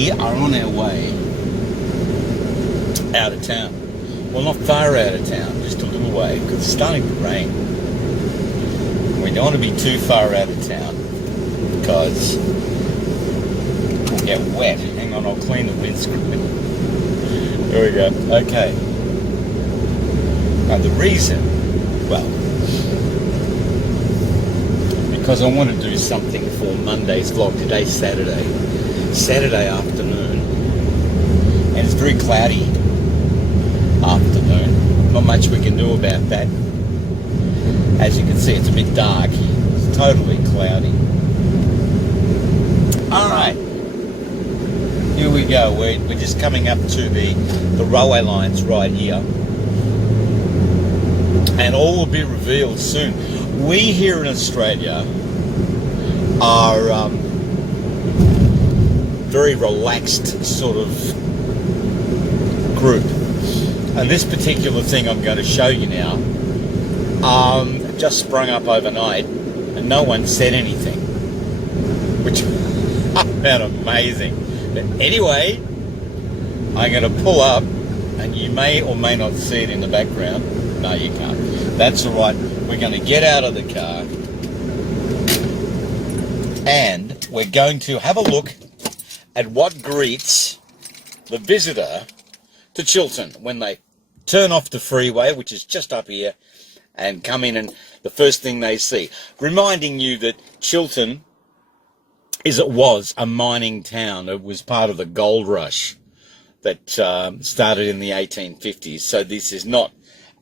we are on our way out of town. Well, not far out of town, just a little way, because it's starting to rain. We don't want to be too far out of town, because we'll get wet. Hang on, I'll clean the windscreen. There we go. Okay. Now the reason, well, because I want to do something for Monday's vlog. Today's Saturday afternoon, and it's very cloudy afternoon. Not much we can do about that. As you can see, it's a bit dark. It's totally cloudy. Alright, here we go. We're just coming up to the railway lines right here, and all will be revealed soon. We here in Australia are very relaxed sort of group, and this particular thing I'm going to show you now just sprung up overnight, and no one said anything, which I found amazing. But anyway, I'm going to pull up, and you may or may not see it in the background. No, you can't. That's all right. We're going to get out of the car, and we're going to have a look at what greets the visitor to Chiltern when they turn off the freeway, which is just up here, and come in, and the first thing they see. Reminding you that Chiltern was a mining town. It was part of the gold rush that started in the 1850s. So this is not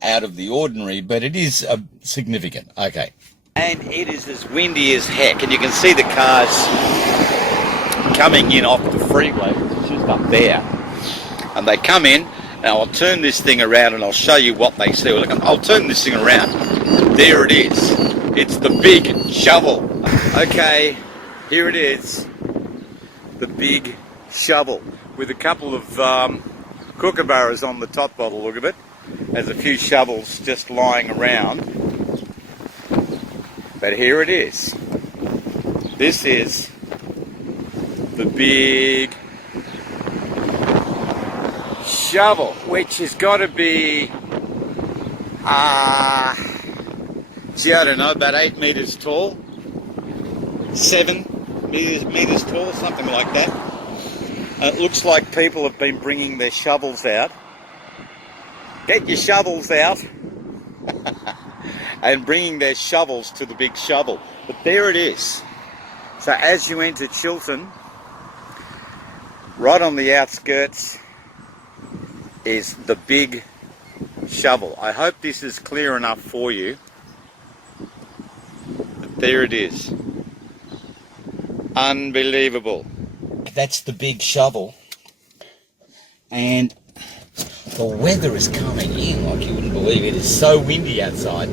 out of the ordinary, but it is significant. Okay. And it is as windy as heck, and you can see the cars coming in off the freeway, which is just up there. And they come in. Now I'll turn this thing around and I'll show you what they see. Look, I'll turn this thing around. There it is. It's the big shovel. Okay, here it is. The big shovel with a couple of kookaburras on the top by the look of it. There's a few shovels just lying around. But here it is. This is the big shovel, which has got to be, gee, I don't know, about 8 meters tall, 7 meters tall, something like that. It looks like people have been bringing their shovels out. Get your shovels out. And bringing their shovels to the big shovel. But there it is. So as you enter Chiltern, right on the outskirts is the big shovel. I hope this is clear enough for you. But there it is. Unbelievable. That's the big shovel. And the weather is coming in like you wouldn't believe. It is so windy outside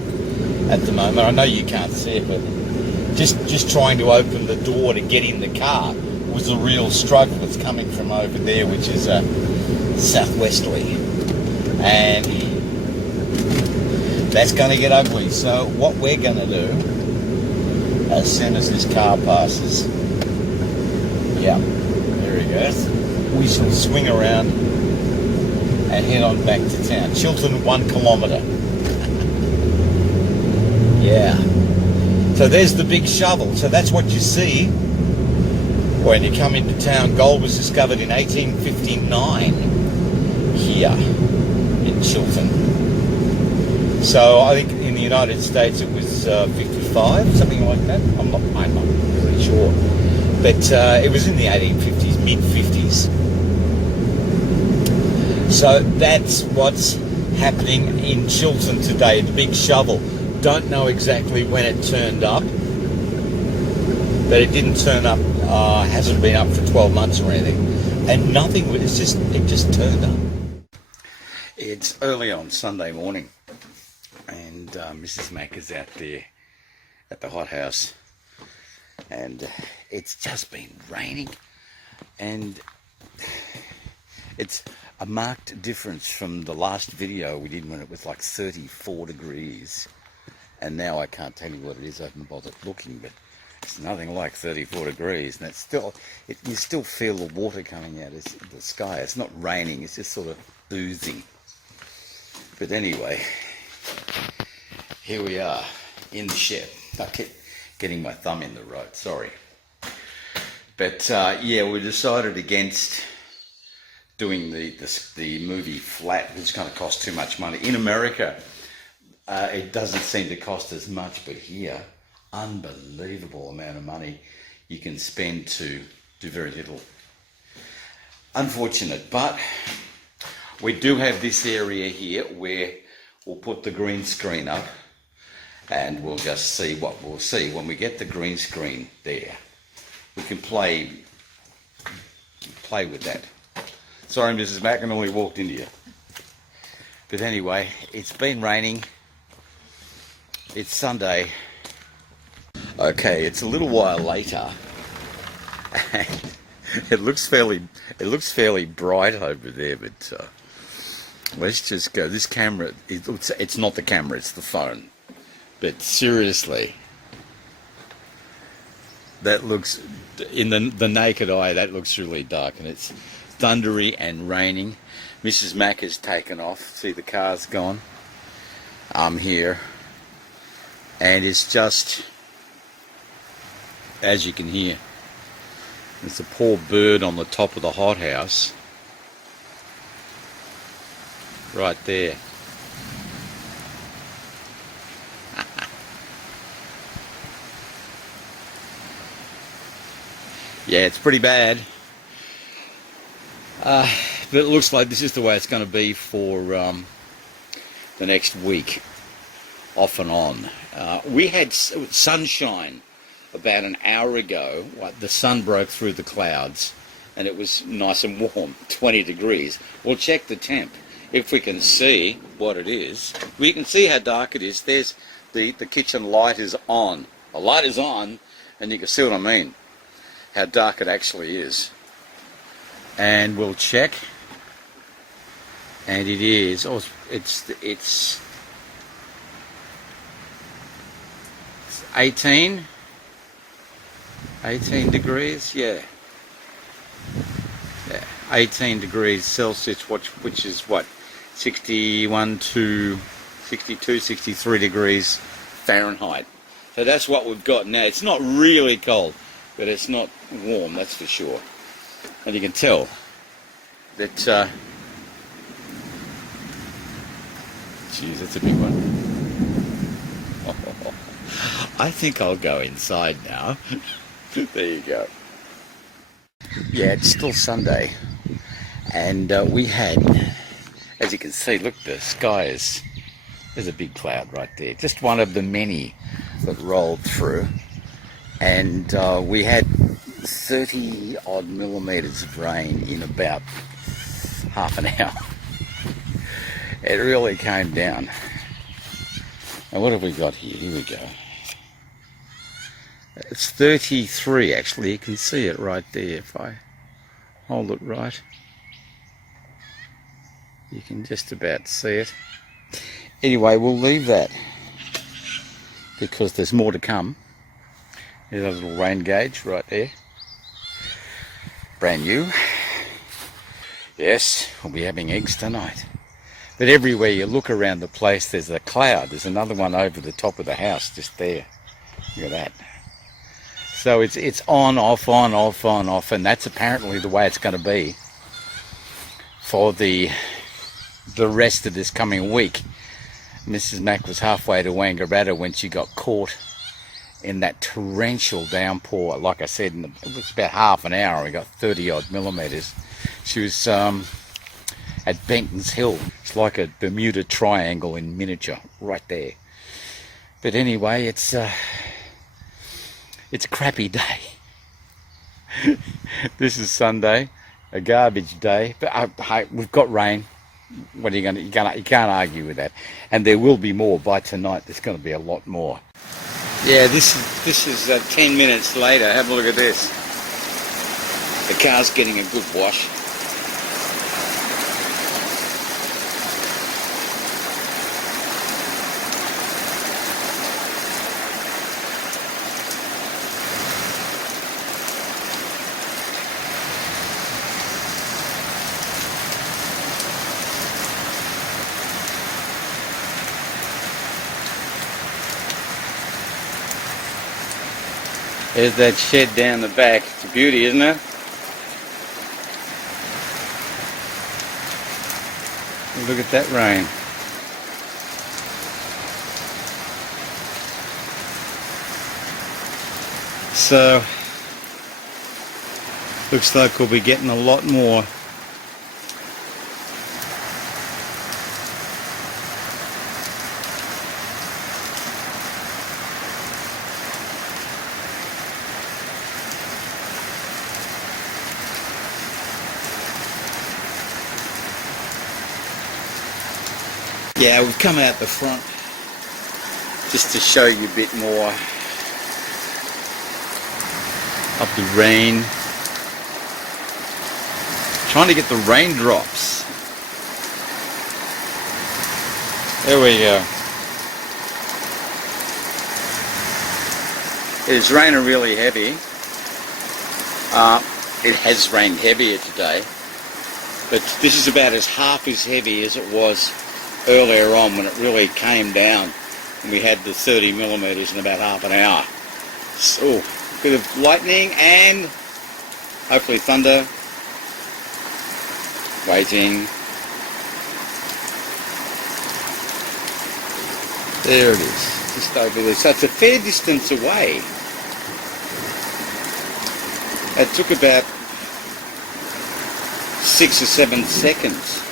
at the moment. I know you can't see it, but just trying to open the door to get in the car was a real struggle. It's coming from over there, which is southwesterly, and that's going to get ugly. So what we're going to do, as soon as this car passes, yeah, there he goes, we shall swing around and head on back to town. Chiltern, 1 kilometre. Yeah. So there's the big shovel. So that's what you see when you come into town. Gold was discovered in 1859 here in Chiltern. So I think in the United States it was 55, something like that. I'm not really sure. But it was in the 1850s, mid-50s. So that's what's happening in Chiltern today, the big shovel. Don't know exactly when it turned up, but it didn't turn up, hasn't been up for 12 months or anything, and nothing, it just turned up. It's early on Sunday morning, and Mrs. Mac is out there at the hothouse, and it's just been raining, and it's a marked difference from the last video we did when it was like 34 degrees, and now I can't tell you what it is. I haven't bothered looking, but It's nothing like 34 degrees, and it's still, you still feel the water coming out of the sky. It's not raining, it's just sort of oozing. But anyway, here we are in the shed. I keep getting my thumb in the road, sorry. But yeah, we decided against doing the movie flat, which is going to cost too much money. In America, it doesn't seem to cost as much, but here, unbelievable amount of money you can spend to do very little. Unfortunate, but we do have this area here where we'll put the green screen up, and we'll just see what we'll see. When we get the green screen there, we can play with that. Sorry, Mrs. Mack, I only walked into you. But anyway, it's been raining. It's Sunday. Okay, it's a little while later, and it looks fairly bright over there. But let's just go. This camera, it's not the camera, it's the phone. But seriously, that looks, in the naked eye, that looks really dark, and it's thundery and raining. Mrs. Mack has taken off. See, the car's gone. I'm here, and it's just, as you can hear, there's a poor bird on the top of the hothouse right there. Yeah, it's pretty bad. But it looks like this is the way it's going to be for the next week, off and on. We had sunshine about an hour ago. The sun broke through the clouds and it was nice and warm, 20 degrees. We'll check the temp if we can see what it is. We can see how dark it is. There's the kitchen light is on. The light is on, and you can see what I mean, how dark it actually is. And we'll check, and it is, oh, it's 18 degrees, yeah, 18 degrees Celsius, which is what, 61 to 62, 63 degrees Fahrenheit. So that's what we've got now. It's not really cold, but it's not warm, that's for sure. And you can tell that, geez, that's a big one. I think I'll go inside now. There you go. Yeah, it's still Sunday, and we had, as you can see, look, the sky is, there's a big cloud right there, just one of the many that rolled through, and we had 30 odd millimeters of rain in about half an hour. It really came down. And what have we got here? Here we go. It's 33 actually. You can see it right there if I hold it right. You can just about see it. Anyway, we'll leave that because there's more to come. There's a little rain gauge right there. Brand new. Yes, we'll be having eggs tonight. But everywhere you look around the place, there's a cloud. There's another one over the top of the house, just there. Look at that. So it's on, off, on, off, on, off, and that's apparently the way it's going to be for the rest of this coming week. Mrs. Mack was halfway to Wangaratta when she got caught in that torrential downpour. Like I said, it was about half an hour. We got 30 odd millimeters. She was at Benton's Hill. It's like a Bermuda Triangle in miniature, right there. But anyway, it's a crappy day. This is Sunday, a garbage day. But we've got rain. What are you going to? You can't argue with that. And there will be more by tonight. There's going to be a lot more. Yeah, this is 10 minutes later. Have a look at this. The car's getting a good wash. There's that shed down the back. It's a beauty, isn't it? Look at that rain. So, looks like we'll be getting a lot more. Yeah, we've come out the front just to show you a bit more of the rain. Trying to get the raindrops. There we go. It's raining really heavy. It has rained heavier today, but this is about as half as heavy as it was earlier on when it really came down and we had the 30 millimeters in about half an hour. So, a bit of lightning and hopefully thunder. Waiting. There it is, just over there. So it's a fair distance away. It took about 6 or 7 seconds.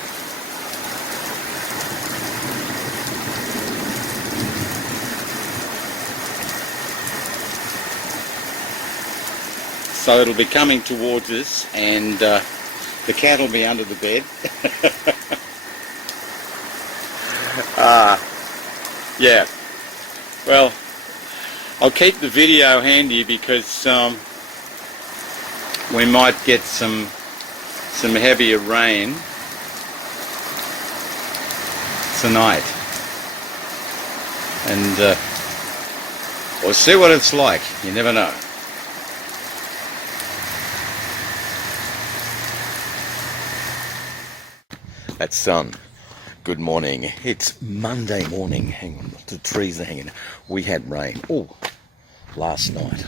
So it'll be coming towards us, and the cat will be under the bed. Yeah. Well, I'll keep the video handy because we might get some heavier rain tonight, and we'll see what it's like. You never know. That's sun. Good morning. It's Monday morning. Hang on, the trees are hanging. We had rain. Oh, last night.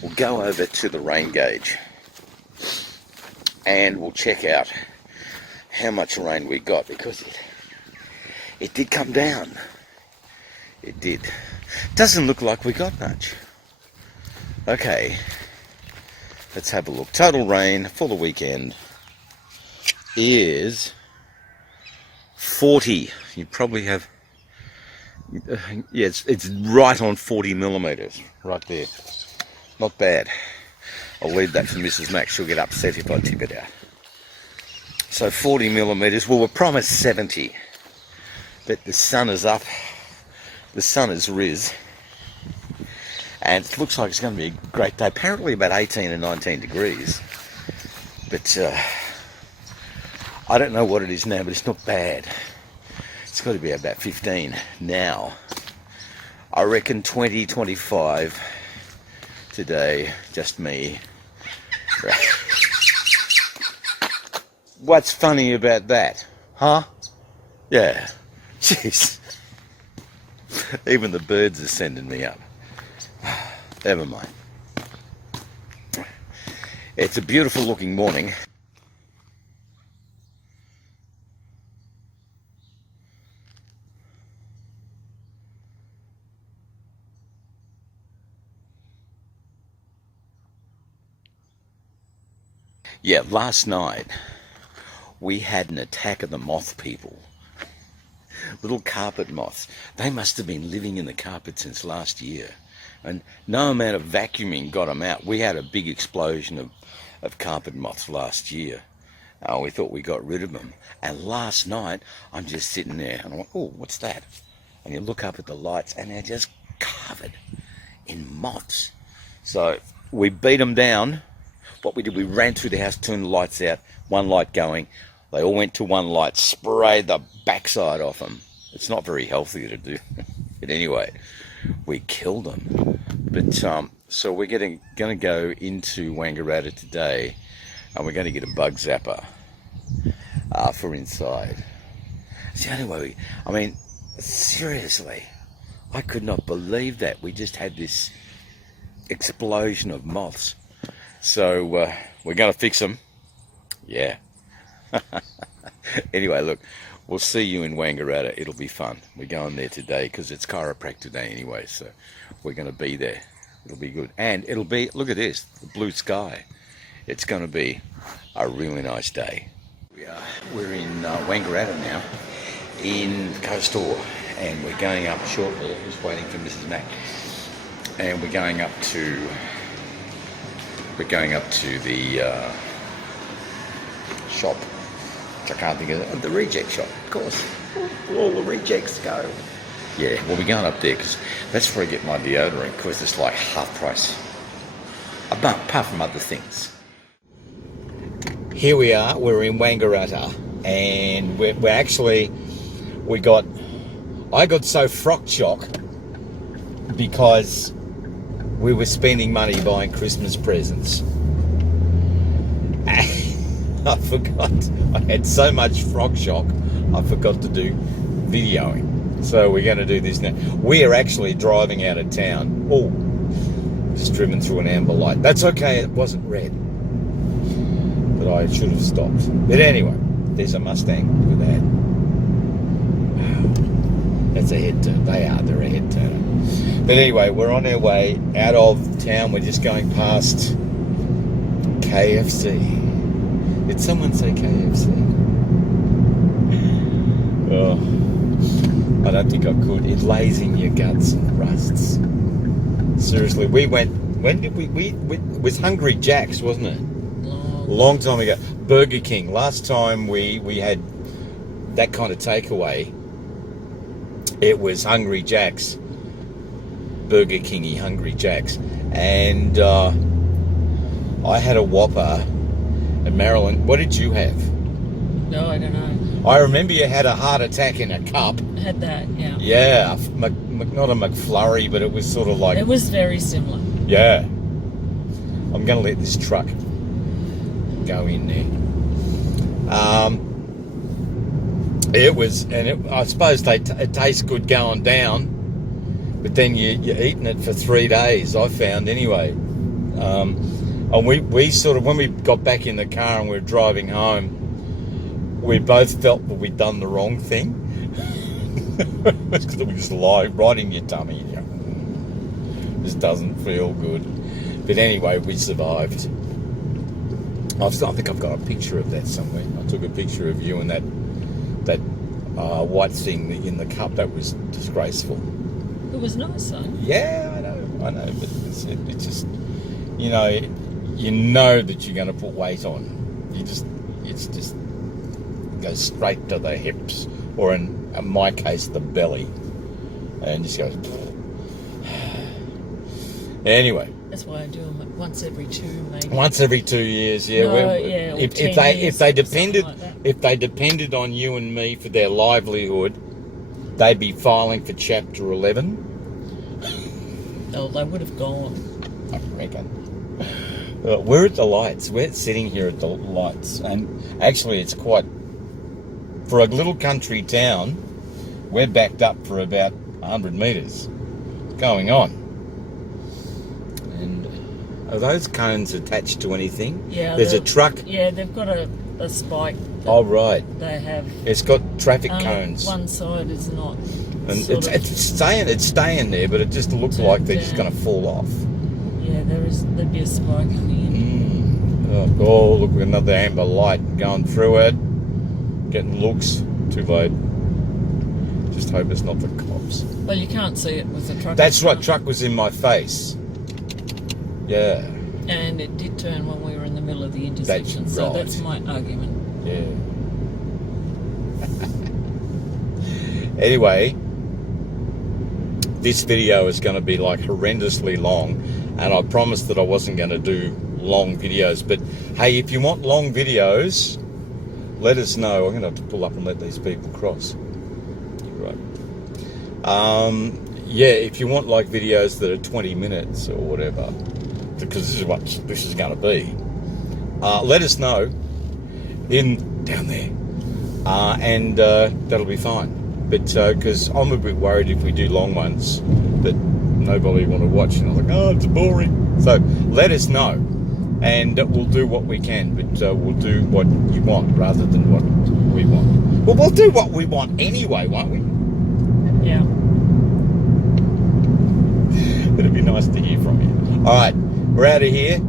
We'll go over to the rain gauge and we'll check out how much rain we got, because it did come down. It did. Doesn't look like we got much. Okay, let's have a look. Total rain for the weekend is 40. You probably have, yeah, it's right on 40 millimeters, right there. Not bad. I'll leave that for Mrs. Max. She'll get upset if I tip it out. So 40 millimeters. Well, we're promised 70, but the sun is up. The sun is riz, and it looks like it's going to be a great day. Apparently about 18 and 19 degrees, but I don't know what it is now, but it's not bad. It's got to be about 15 now. I reckon 20, 25 today, just me. What's funny about that? Huh? Yeah. Jeez. Even the birds are sending me up. Never mind. It's a beautiful looking morning. Yeah, last night we had an attack of the moth people. Little carpet moths. They must have been living in the carpet since last year, and no amount of vacuuming got them out. We had a big explosion of carpet moths last year. We thought we got rid of them, and last night I'm just sitting there and I'm like, oh, what's that? And you look up at the lights and they're just covered in moths. So we beat them down. What we did, we ran through the house, turned the lights out, one light going. They all went to one light, sprayed the backside off them. It's not very healthy to do. But anyway, we killed them. But so we're going to go into Wangaratta today, and we're going to get a bug zapper for inside. It's the only way I mean, seriously, I could not believe that. We just had this explosion of moths. So we're going to fix them. Yeah. Anyway, look, we'll see you in Wangaratta. It'll be fun. We're going there today because it's chiropractor day anyway, so we're going to be there. It'll be good. And it'll be, look at this, the blue sky. It's going to be a really nice day. We're in Wangaratta now, in Coastal, and we're going up shortly. I'm just waiting for Mrs. Mac. And we're going up to the shop, which I can't think of it. The reject shop, of course. Where all the rejects go. Yeah, well, we're going up there because that's where I get my deodorant, because it's like half price, apart from other things. Here we are, we're in Wangaratta, and I got so frock shock because we were spending money buying Christmas presents. I forgot, I had so much frock shock, I forgot to do videoing. So we're going to do this now. We are actually driving out of town. Oh, just driven through an amber light. That's okay, it wasn't red. But I should have stopped. But anyway, there's a Mustang. Look at that. Wow. That's a head turn. They're a head turner. But anyway, we're on our way out of town. We're just going past KFC. Did someone say KFC? Oh. I don't think I could. It lays in your guts and rusts. Seriously, we went, when did we it was Hungry Jack's, wasn't it? Long time ago. Burger King. Last time we had that kind of takeaway, it was Hungry Jack's. Burger Kingy Hungry Jack's. And I had a Whopper. And Marilyn, what did you have? No, I don't know. I remember you had a heart attack in a cup. I had that, yeah. Yeah, not a McFlurry, but it was sort of like... It was very similar. Yeah. I'm going to let this truck go in there. It was, and I suppose it tastes good going down, but then you're eating it for 3 days, I found anyway. And we sort of, when we got back in the car and we were driving home, we both felt that we'd done the wrong thing. It's because we just lie right in your tummy. You know. This doesn't feel good. But anyway, we survived. I think I've got a picture of that somewhere. I took a picture of you and that white thing in the cup. That was disgraceful. It was nice, though. Yeah, I know. But it just, you know that you're going to put weight on. It's just goes straight to the hips, or in my case, the belly, and just goes. Anyway. That's why I do them once every 2, maybe. Once every 2 years, yeah. No, yeah. If they depended on you and me for their livelihood, they'd be filing for Chapter 11. Oh, they would have gone. I reckon. We're at the lights. We're sitting here at the lights, and actually, it's quite. For a little country town, we're backed up for about 100 metres. Going on. And are those cones attached to anything? Yeah. There's a truck. Yeah, they've got a spike. Oh, right. They have. It's got traffic cones. One side is not. And it's staying there, but it just looks like they're just going to fall off. Yeah, there'd be a spike on the end. Oh, look, another amber light going through it. Getting looks. Too late. Just hope it's not the cops. Well, you can't see it with the truck. That's right, truck was in my face. Yeah. And it did turn when we were in the middle of the intersection. That's so right. That's my argument. Yeah. Anyway, this video is going to be like horrendously long, and I promised that I wasn't going to do long videos. But hey, if you want long videos, let us know. I'm going to have to pull up and let these people cross. Right. Yeah, if you want like videos that are 20 minutes or whatever, because this is what this is going to be, let us know down there, and that'll be fine. But because I'm a bit worried if we do long ones that nobody want to watch. And I was like, oh, it's boring. So let us know, and we'll do what we can, but we'll do what you want rather than what we want. Well, we'll do what we want anyway, won't we? Yeah. It'd be nice to hear from you. All right, we're out of here.